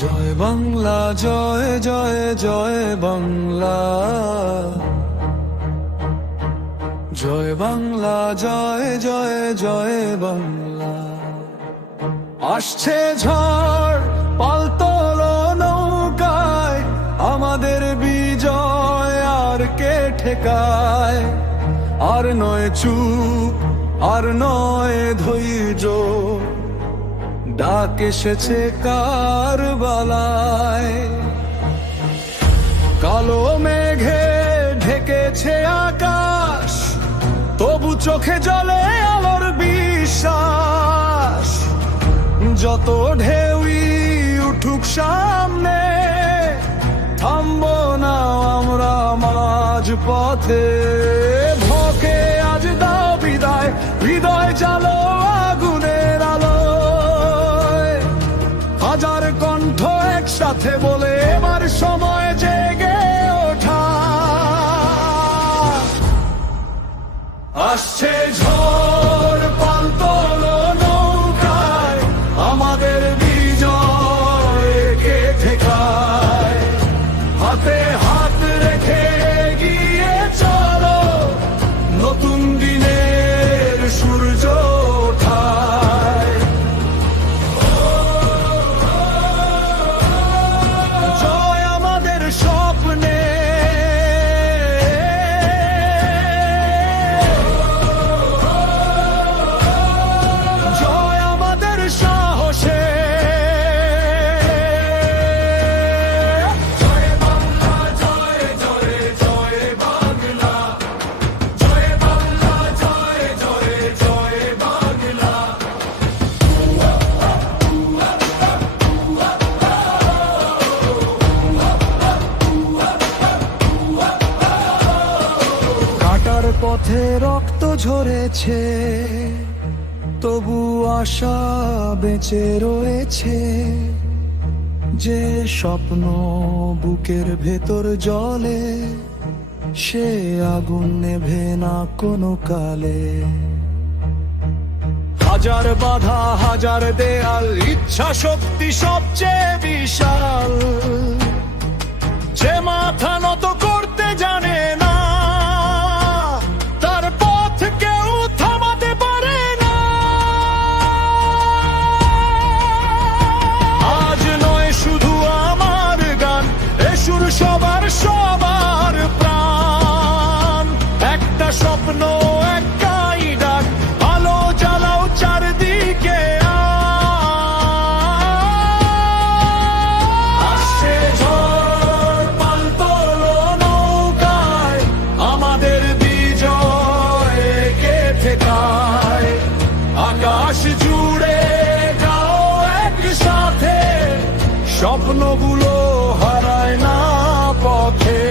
জয় বাংলা, জয় জয় জয় বাংলা, জয় বাংলা, জয় জয় জয় বাংলা। আসছে ঝড় পালতোলো নৌকায়, আমাদের বিজয় আর কে ঠেকায়? আর নয় চুপ, আর নয় ধৈর্য, ডাক এসেছে কারবালায়। কালো মেঘে ঢেকেছে আকাশ, তবু চোখে জ্বলে আলোর বিশ্বাস। যত ঢেউই উঠুক সামনে, থামবো না আমরা মাঝ পথে। ভোকে আজ দাও বিদায়, হৃদয় জালো আগুনের আলো। হাজার কণ্ঠ একসাথে বলে এবার সময় জেগে ওঠা। আসছে ঝড় পালতোলো নৌকায়, আমাদের বিজয় কে ঠেকায়? হাতে হাত রেখে এগিয়ে চলো, নতুন দিনের সূর্য ওঠায়। জয় আমাদের স্বপ্নে, জয় আমাদের সাহসে। জয় বাংলা, জয় জয় জয় বাংলা, জয় বাংলা, জয় জয় জয় বাংলা। কাটার পথে রক্ত ঝরেছে, তবু আশা বেঁচে রয়েছে। যে স্বপ্ন বুকের ভেতর জ্বলে, সে আগুন নেভে না কোনো কালে। হাজার বাধা, হাজার দেয়াল, ইচ্ছা শক্তি সবচেয়ে বিশাল। যে মাথা নত করতে জানে না, তার পথ কেউ থামাতে পারে না। আজ নয় শুধু আমার গান, এ সুর সবার সবার প্রাণ। একটা স্বপ্ন, একটাই ডাক, আলো জ্বালাও চারদিকে। আসছে ঝড় পালতোলো নৌকায়, আমাদের বিজয় কে ঠেকায়? আকাশ জুড়ে গাও একসাথে, স্বপ্নগুলো হারায় না পথে।